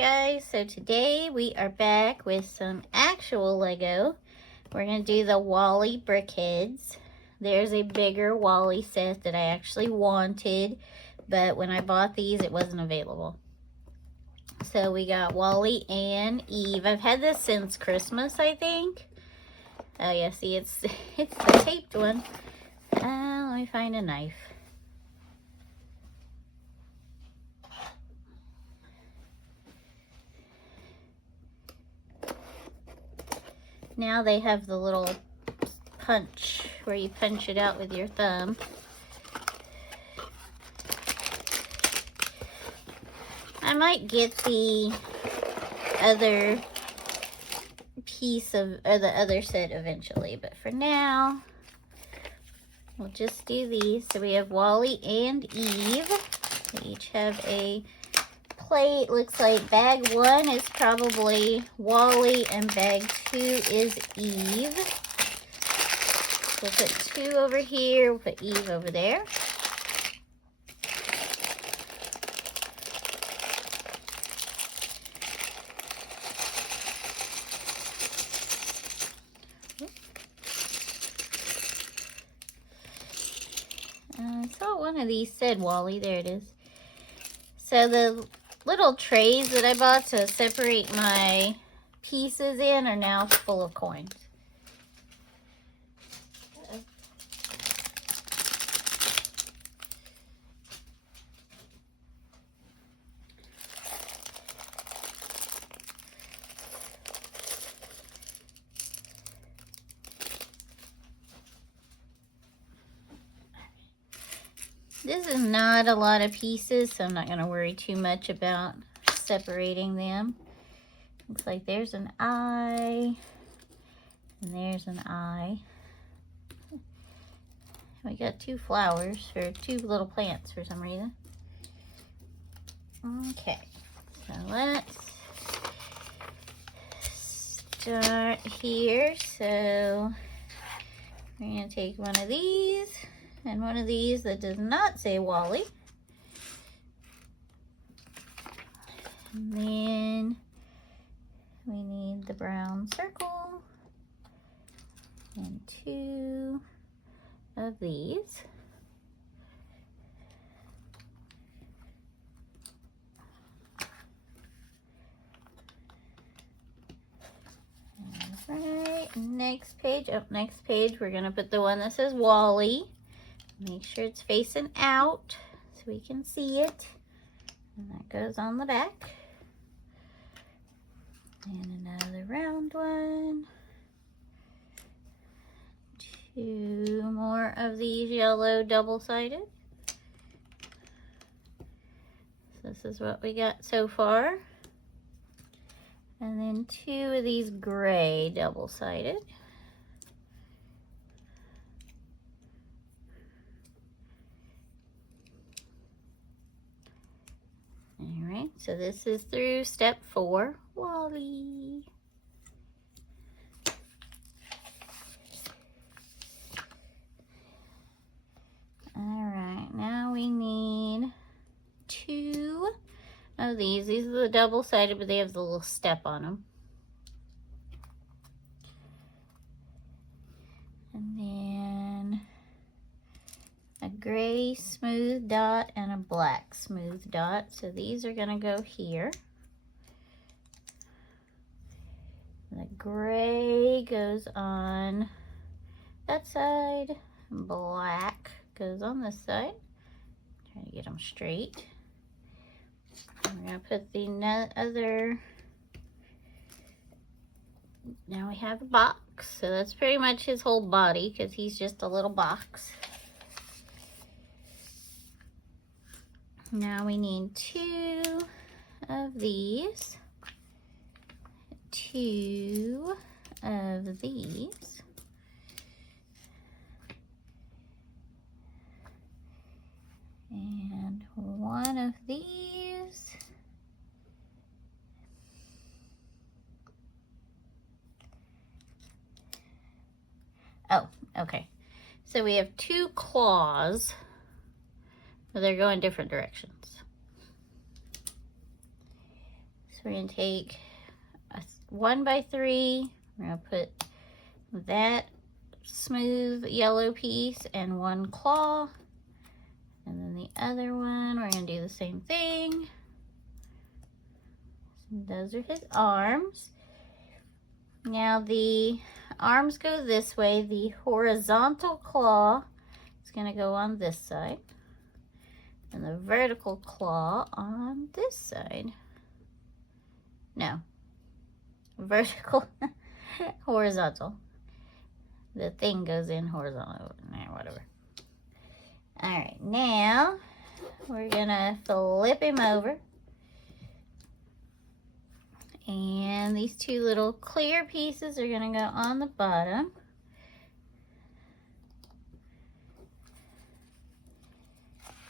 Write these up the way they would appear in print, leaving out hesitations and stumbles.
guys, so today we are back with some actual Lego. We're going to do the Wally brick heads. There's a bigger Wally set that I actually wanted, but when I bought these it wasn't available. So we got Wally and Eve. I've had this since Christmas, I think. Oh yeah, see it's the taped one. Let me find a knife. Now they have the little punch where you punch it out with your thumb. I might get the other piece of, or the other set eventually, but for now, we'll just do these. So we have Wally and Eve. They each have a plate. Looks like bag 1 is probably Wally and bag 2 is Eve. We'll put 2 over here, we'll put Eve over there. I saw one of these said Wally, there it is. So the little trays that I bought to separate my pieces in are now full of coins. This is not a lot of pieces, so I'm not going to worry too much about separating them. Looks like there's an eye, and there's an eye. We got 2 flowers, or 2 little plants for some reason. Okay, so let's start here. So we're going to take one of these. And one of these that does not say Wally. And then we need the brown circle and 2 of these. All right, next page. Oh, next page, we're gonna put the one that says Wally. Make sure it's facing out so we can see it. And that goes on the back. And another round one. 2 more of these yellow double-sided. So this is what we got so far. And then 2 of these gray double-sided. Alright, so this is through step 4, Wally. Alright, now we need 2 of these. These are the double-sided, but they have the little step on them. And then a gray smooth dot and a black smooth dot. So these are gonna go here. The gray goes on that side, black goes on this side. Trying to get them straight. And we're gonna put the other, now we have a box. So that's pretty much his whole body because he's just a little box. Now we need 2 of these, 2 of these, and 1 of these, oh, okay. So we have 2 claws. But they're going different directions. we're going to take a 1x3. We're going to put that smooth yellow piece and one claw. And then the other one, we're going to do the same thing. So those are his arms. Now the arms go this way. The horizontal claw is going to go on this side. And the vertical claw on this side. No. Vertical. Horizontal. The thing goes in horizontal. Nah, whatever. Alright, now we're going to flip him over. And these two little clear pieces are going to go on the bottom.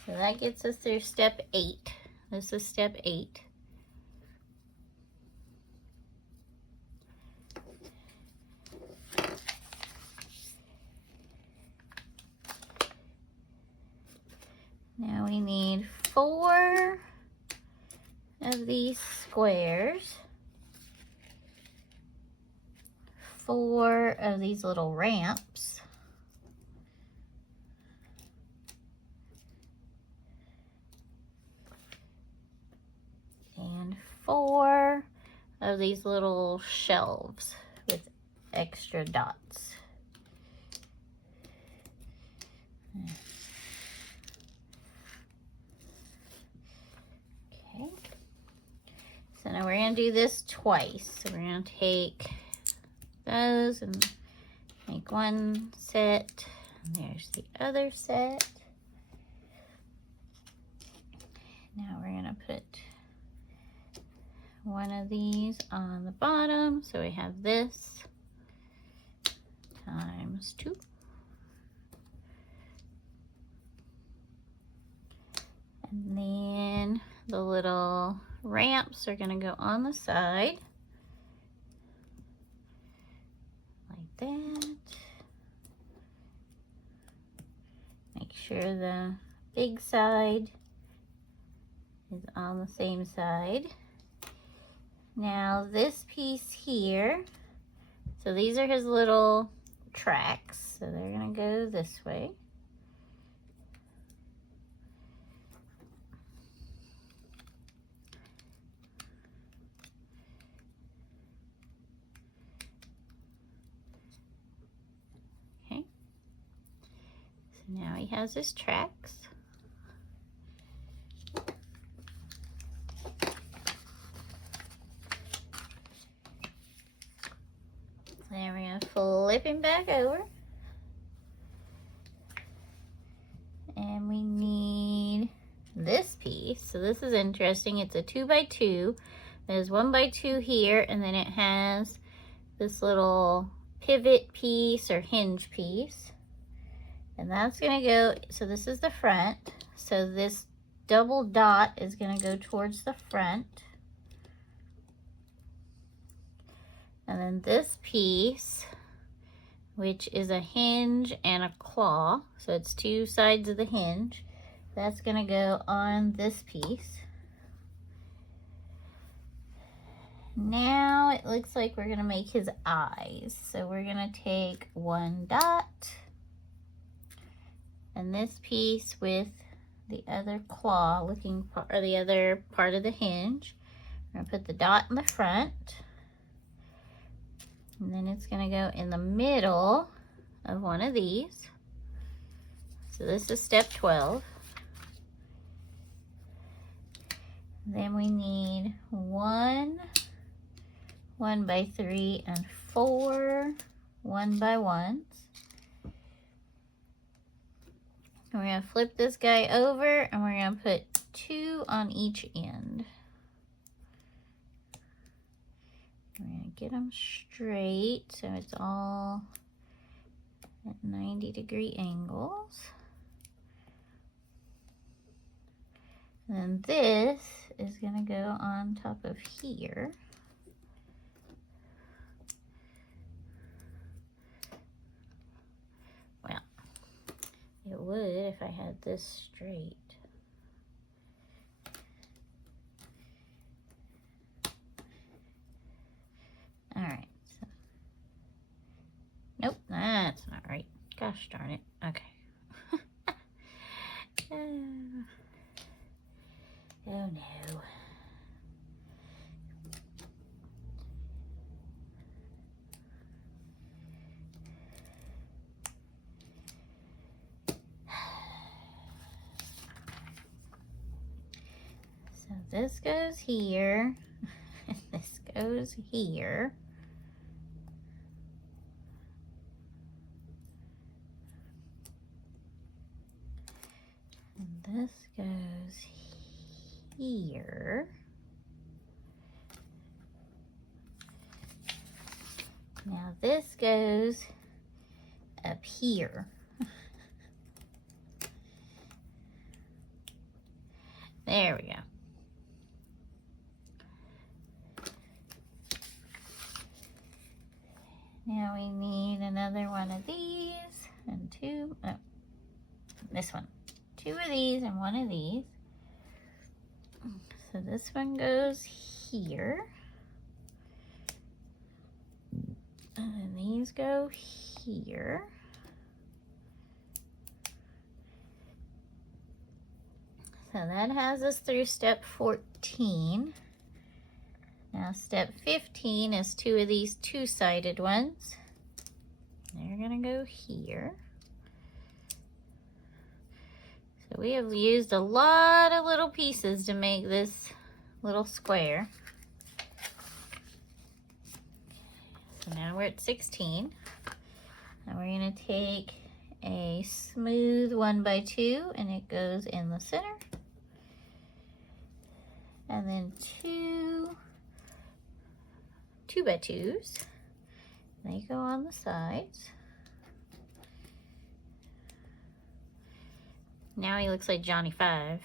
So that gets us through step 8. This is step 8. Now we need 4 of these squares. 4 of these little ramps. And 4 of these little shelves with extra dots. Okay. So now we're going to do this twice. So we're going to take those and make one set. And there's the other set. Now we're going to put one of these on the bottom. So we have this times 2. And then the little ramps are going to go on the side. Like that. Make sure the big side is on the same side. Now this piece here, so these are his little tracks. So they're going to go this way. Okay. So now he has his tracks. Then we're going to flip him back over. And we need this piece. So this is interesting. It's a 2x2. There's 1x2 here, and then it has this little pivot piece or hinge piece. And that's going to go, so this is the front. So this double dot is going to go towards the front. And then this piece, which is a hinge and a claw, so it's 2 sides of the hinge, that's going to go on this piece. Now it looks like we're going to make his eyes. So we're going to take 1 dot and this piece with the other claw looking, or the other part of the hinge. We're going to put the dot in the front. And then it's going to go in the middle of one of these. So this is step 12. Then we need 1 1x3 and 4 1x1s. And we're going to flip this guy over and we're going to put 2 on each end. We're going to get them straight so it's all at 90-degree angles. And then this is going to go on top of here. Well, it would if I had this straight. Gosh darn it. Okay. Oh no. So this goes here, and this goes here. And this goes here. Now this goes up here. There we go. Now we need another one of these and two, oh, this one. Two of these and one of these. So this one goes here. And then these go here. So that has us through step 14. Now step 15 is two of these two-sided ones. They're gonna go here. So we have used a lot of little pieces to make this little square. So now we're at 16. Now we're gonna take a smooth 1x2 and it goes in the center. And then two 2x2s. They go on the sides. Now he looks like Johnny Five.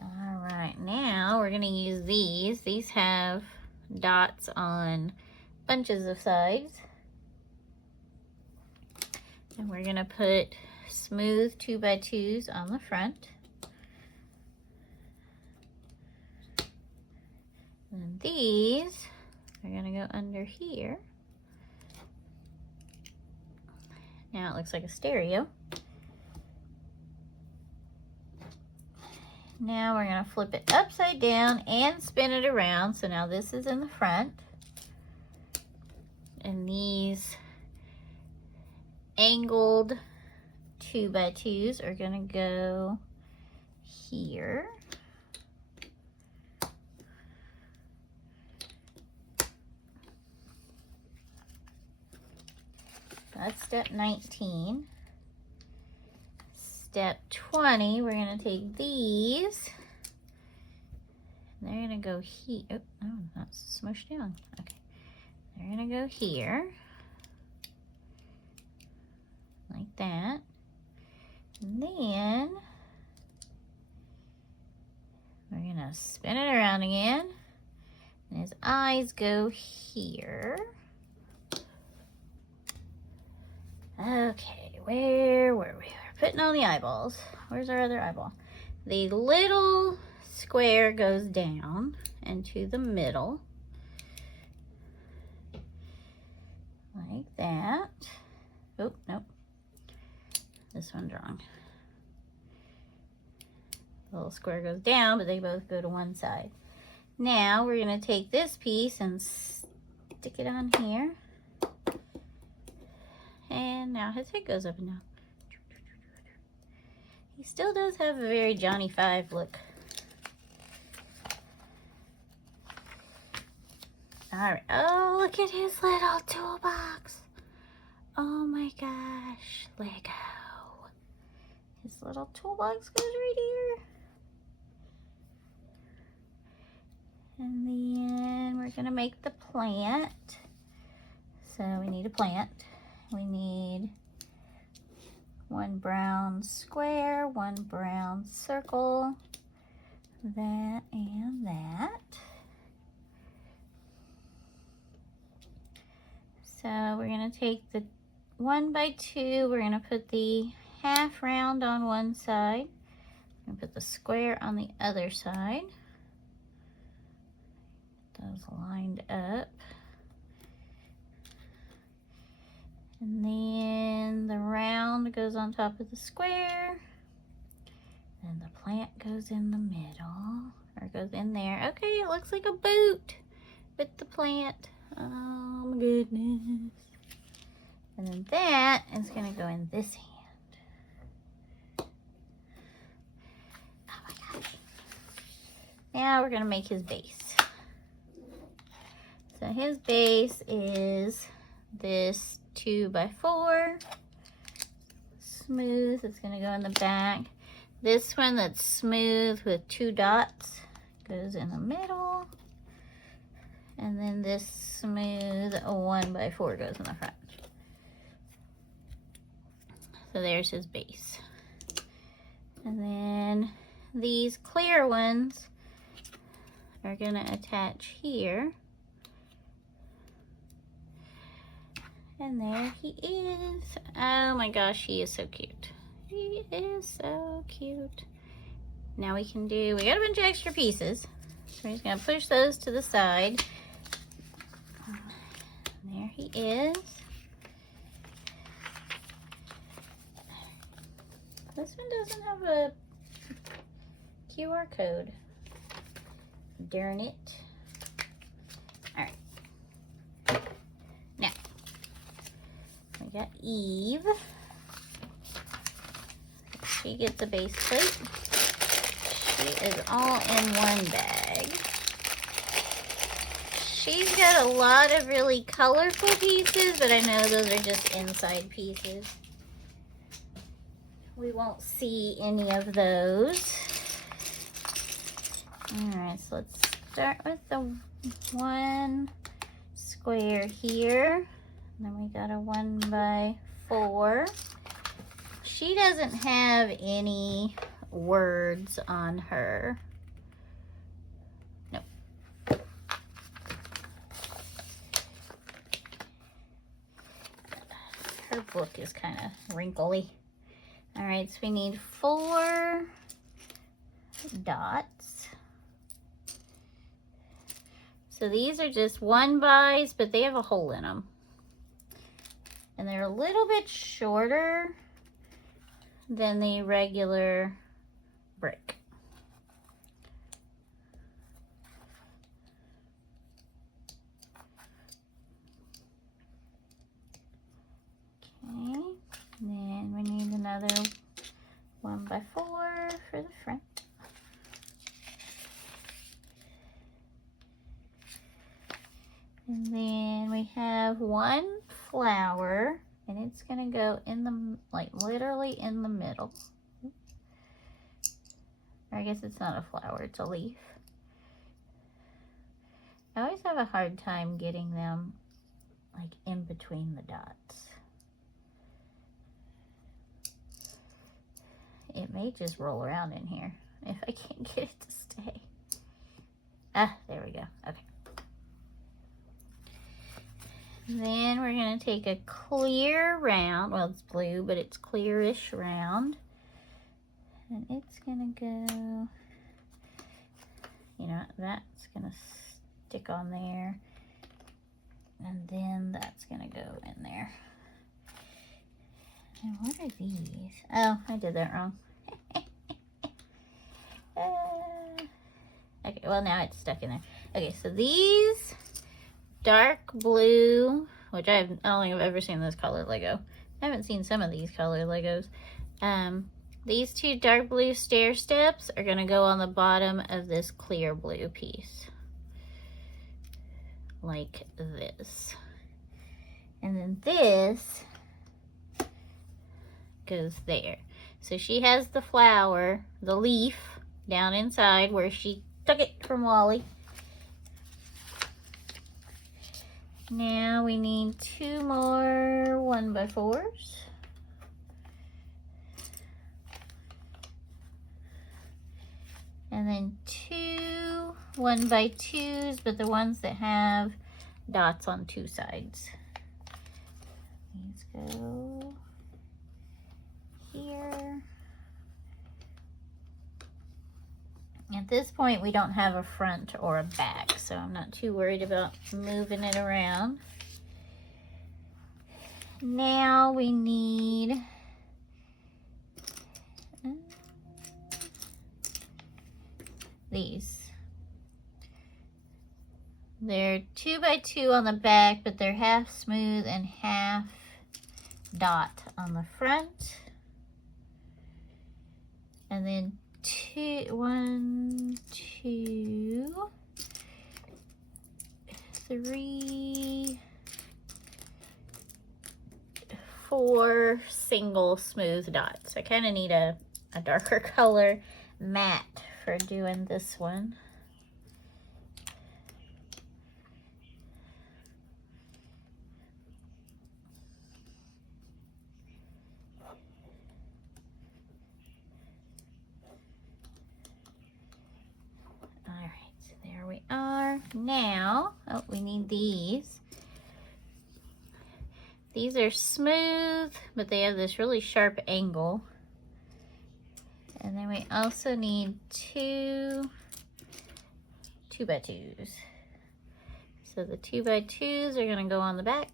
All right, now we're gonna use these. These have dots on bunches of sides. And we're gonna put smooth 2x2s on the front. And these are gonna go under here. Now it looks like a stereo. Now we're gonna flip it upside down and spin it around. So now this is in the front. And these angled 2x2s are gonna go here. That's step 19. Step 20, we're gonna take these. They're gonna go here. Oh, no, not smushed down. Okay. They're gonna go here. Like that. And then we're gonna spin it around again. And his eyes go here. Okay, where were we? We're putting on the eyeballs. Where's our other eyeball? The little square goes down into the middle. Like that. Oh, nope. This one's wrong. The little square goes down, but they both go to one side. Now we're going to take this piece and stick it on here. And now his head goes up and down. He still does have a very Johnny Five look. Alright, oh, look at his little toolbox. Oh my gosh, Lego. His little toolbox goes right here. And then we're gonna make the plant. So we need a plant. We need one brown square, one brown circle, that and that. So we're gonna take the 1x2, we're gonna put the half round on one side, and put the square on the other side. Those lined up. And then the round goes on top of the square. And the plant goes in the middle, or goes in there. Okay, it looks like a boot with the plant. Oh my goodness. And then that is gonna go in this hand. Oh my gosh. Now we're gonna make his base. So his base is this 2x4. Smooth, it's gonna go in the back. This one that's smooth with 2 dots goes in the middle. And then this smooth 1x4 goes in the front. So there's his base. And then these clear ones are gonna attach here. And there he is. Oh my gosh, he is so cute. He is so cute. Now we got a bunch of extra pieces. So we're just gonna push those to the side. There he is. This one doesn't have a QR code. Darn it. All right. Now, we got Eve. She gets a base plate. She is all in one bag. She's got a lot of really colorful pieces, but I know those are just inside pieces. We won't see any of those. All right, so let's start with the one square here. And then we got a 1x4. She doesn't have any words on her. Nope. Her book is kind of wrinkly. All right, so we need 4 dots. So these are just 1-bys, but they have a hole in them. And they're a little bit shorter than the regular brick. Okay, then we need another 1x4 for the front. And then we have 1 flower, and it's gonna go in the, like, literally in the middle. Or I guess it's not a flower, it's a leaf. I always have a hard time getting them, like, in between the dots. It may just roll around in here if I can't get it to stay. Ah, there we go. Okay. Then we're going to take a clear round. Well, it's blue, but it's clearish round. And it's going to go, you know, that's going to stick on there. And then that's going to go in there. And what are these? Oh, I did that wrong. Okay, well, now it's stuck in there. Okay, so these dark blue, which I don't think I've ever seen this color Lego. I haven't seen some of these color Legos. These 2 dark blue stair steps are going to go on the bottom of this clear blue piece. Like this. And then this goes there. So she has the flower, the leaf, down inside where she took it from Wally. Now we need 2 more 1x4s. And then 2 1x2s, but the ones that have dots on 2 sides. These go here. At this point, we don't have a front or a back, so I'm not too worried about moving it around. Now we need these. They're 2 by 2 on the back, but they're half smooth and half dot on the front. And then 1, 2, 3, 4 single smooth dots. I kind of need a darker color matte for doing this one. All right, so there we are. Now, oh, we need these. These are smooth, but they have this really sharp angle. And then we also need 2 by 2s. So the 2 by 2s are gonna go on the back.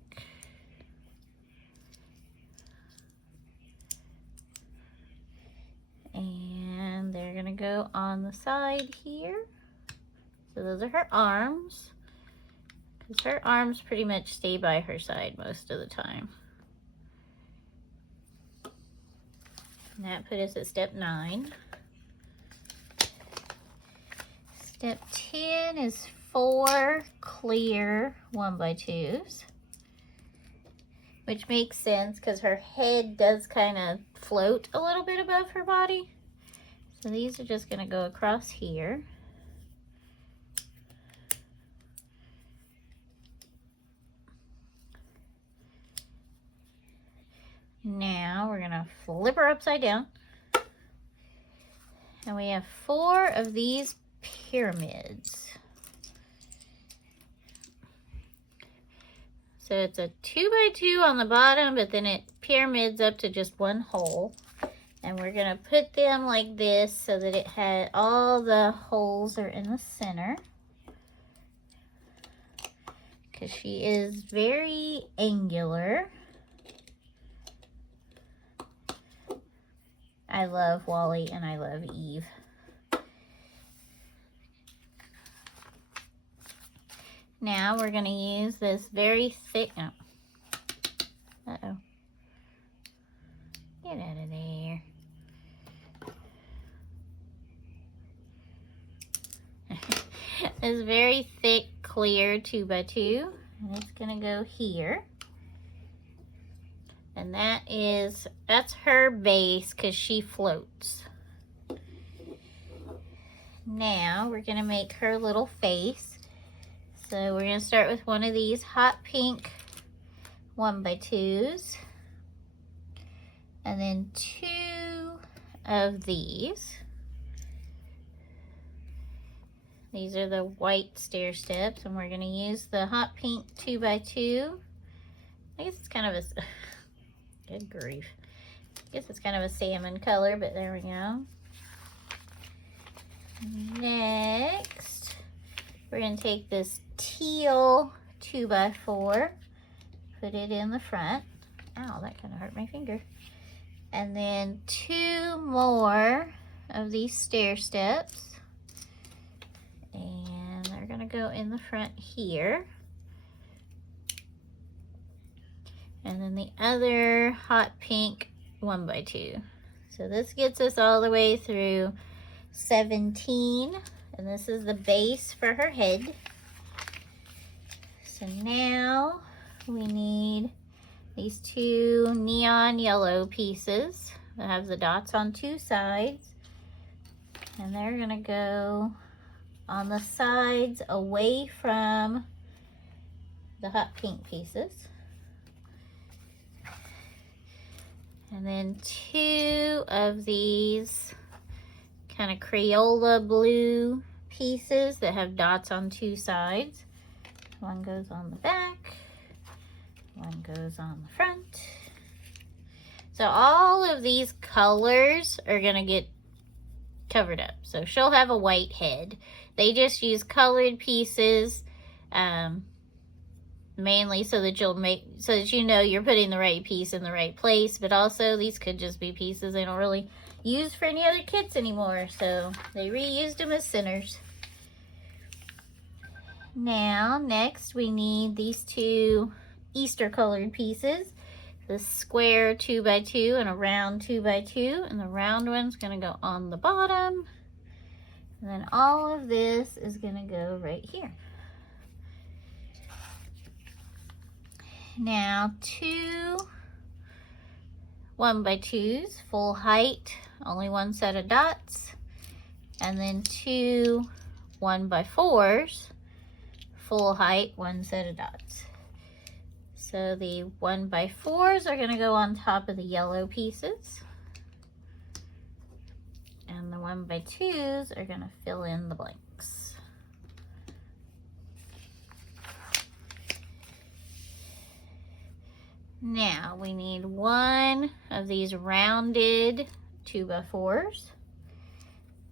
And they're gonna go on the side here. So those are her arms. Because her arms pretty much stay by her side most of the time. And that put us at step 9. Step 10 is 4 clear 1 by 2s. Which makes sense because her head does kind of float a little bit above her body. So these are just going to go across here. Now we're going to flip her upside down. And we have 4 of these pyramids. So it's a 2 by 2 on the bottom, but then it pyramids up to just 1 hole. And we're going to put them like this so that it had all the holes are in the center. Because she is very angular. I love Wally and I love Eve. Now we're going to use this very thick, oh. Uh-oh. Get out of there. This very thick, clear 2 by 2. And it's going to go here. And that's her base because she floats. Now we're going to make her little face. So we're going to start with one of these hot pink 1 by 2s. And then 2 of these. These are the white stair steps. And we're going to use the hot pink 2 by 2. I guess it's kind of a... Good grief. I guess it's kind of a salmon color, but there we go. Next, we're going to take this teal 2 by 4, put it in the front. Ow, that kind of hurt my finger. And then 2 more of these stair steps. And they're going to go in the front here. And then the other hot pink 1 by 2. So this gets us all the way through 17. And this is the base for her head. So now we need these 2 neon yellow pieces that have the dots on 2 sides. And they're going to go on the sides away from the hot pink pieces. And then 2 of these kind of Crayola blue pieces that have dots on 2 sides. One goes on the back, one goes on the front. So all of these colors are going to get covered up. So she'll have a white head. They just use colored pieces mainly so that you know you're putting the right piece in the right place, but also these could just be pieces they don't really use for any other kits anymore, so they reused them as centers. Now, next we need these two Easter colored pieces. The square 2x2 and a round 2x2, and the round one's gonna go on the bottom. And then all of this is gonna go right here. Now, two 1x2s, full height, only one set of dots. And then two 1x4s, full height, one set of dots. So the 1x4s are going to go on top of the yellow pieces. And the 1x2s are going to fill in the blanks. Now we need one of these rounded 2x4s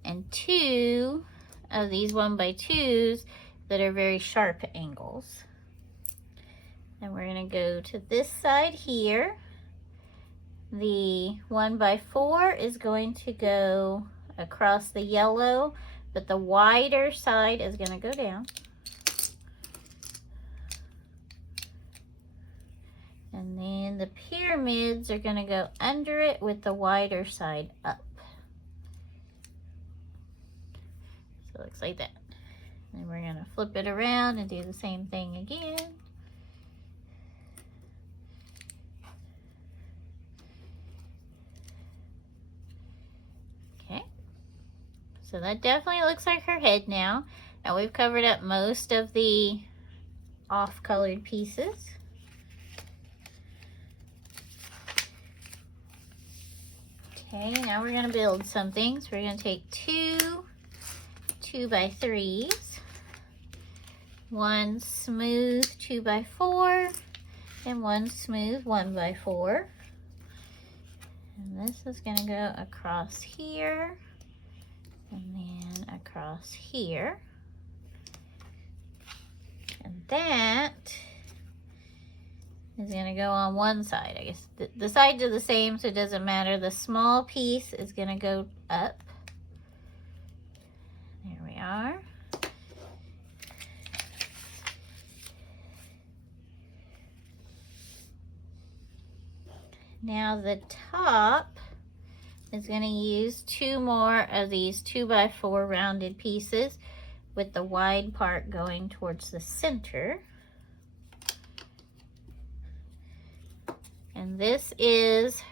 and two of these 1x2s that are very sharp angles. And we're going to go to this side here. The 1x4 is going to go across the yellow, but the wider side is going to go down. And then the pyramids are going to go under it with the wider side up. So it looks like that. And we're going to flip it around and do the same thing again. So that definitely looks like her head now. Now we've covered up most of the off-colored pieces. Okay, now we're going to build something. So we're going to take two 2x3s, one smooth 2x4, and one smooth 1x4. And this is going to go across here. And then across here. And that is going to go on one side. I guess the sides are the same, so it doesn't matter. The small piece is going to go up. There we are. Now the top is going to use two more of these 2x4 rounded pieces with the wide part going towards the center. And this is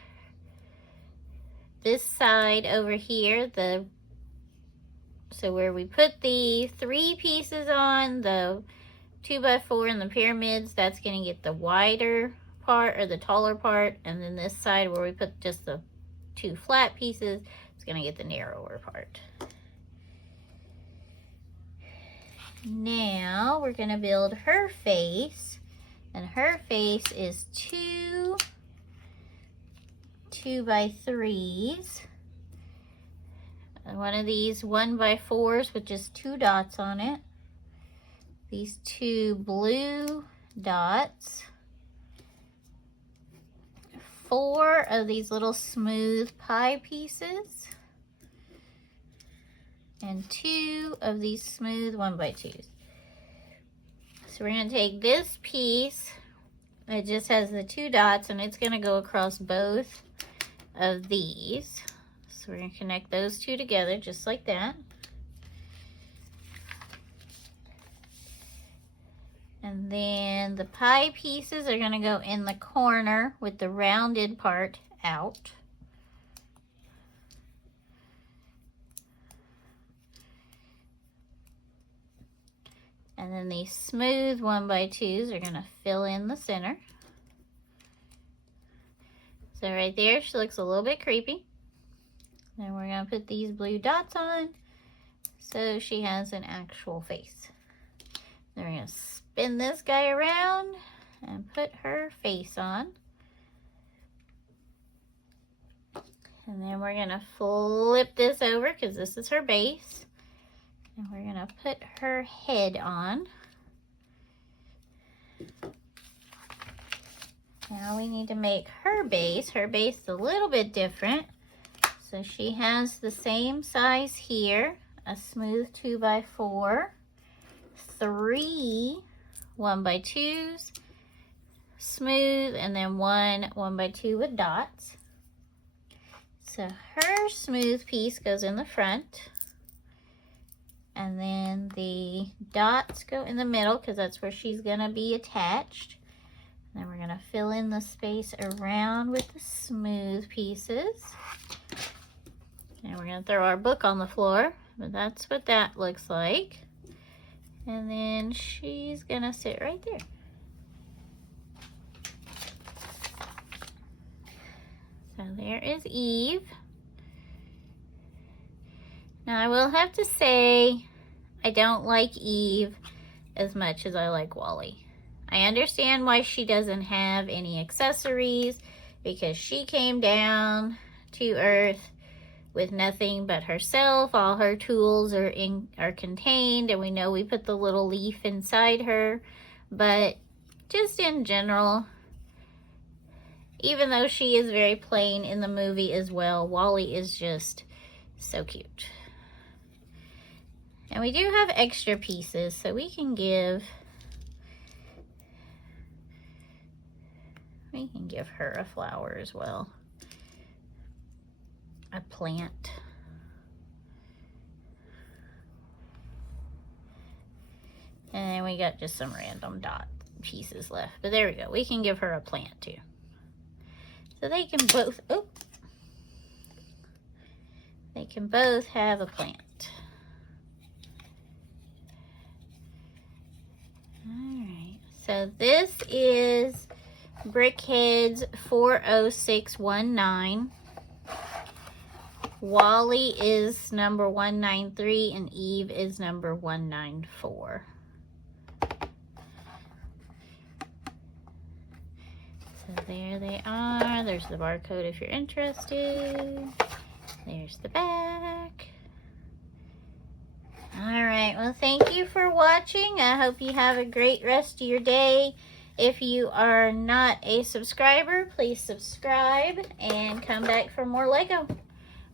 this side over here, so where we put the 3 pieces on, the 2x4 and the pyramids, that's going to get the wider part or the taller part, and then this side where we put just the 2 flat pieces, it's going to get the narrower part. Now we're going to build her face, and her face is 2 2x3s, and one of these 1x4s with just 2 dots on it, these 2 blue dots, 4 of these little smooth pie pieces, and 2 of these smooth 1x2s. So we're going to take this piece, it just has the 2 dots, and it's going to go across both of these. So we're going to connect those 2 together just like that. And then the pie pieces are going to go in the corner with the rounded part out. And then these smooth 1x2s are going to fill in the center. So right there, she looks a little bit creepy. Then we're going to put these blue dots on so she has an actual face. Then we're going to spin this guy around and put her face on. And then we're going to flip this over because this is her base. And we're going to put her head on. Now we need to make her base. Her base is a little bit different. So she has the same size here, a smooth 2x4, 3 1x2s, smooth, and then one 1x2 with dots. So her smooth piece goes in the front, and then the dots go in the middle because that's where she's gonna be attached. Then we're gonna fill in the space around with the smooth pieces. And we're gonna throw our book on the floor, but that's what that looks like. And then she's gonna sit right there. So there is Eve. Now I will have to say, I don't like Eve as much as I like Wally. I understand why she doesn't have any accessories, because she came down to Earth with nothing but herself. All her tools are contained, and we know we put the little leaf inside her. But just in general, even though she is very plain in the movie as well, Wally is just so cute. And we do have extra pieces, so we can give her a flower as well. A plant. And then we got just some random dot pieces left. But there we go. We can give her a plant too. So they can both, they can both have a plant. Alright, so this is Brick Headz 40619. Wally is number 193 and Eve is number 194. So there they are. There's the barcode if you're interested. There's the back. Alright, well, thank you for watching. I hope you have a great rest of your day. If you are not a subscriber, please subscribe and come back for more Lego.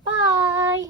Bye!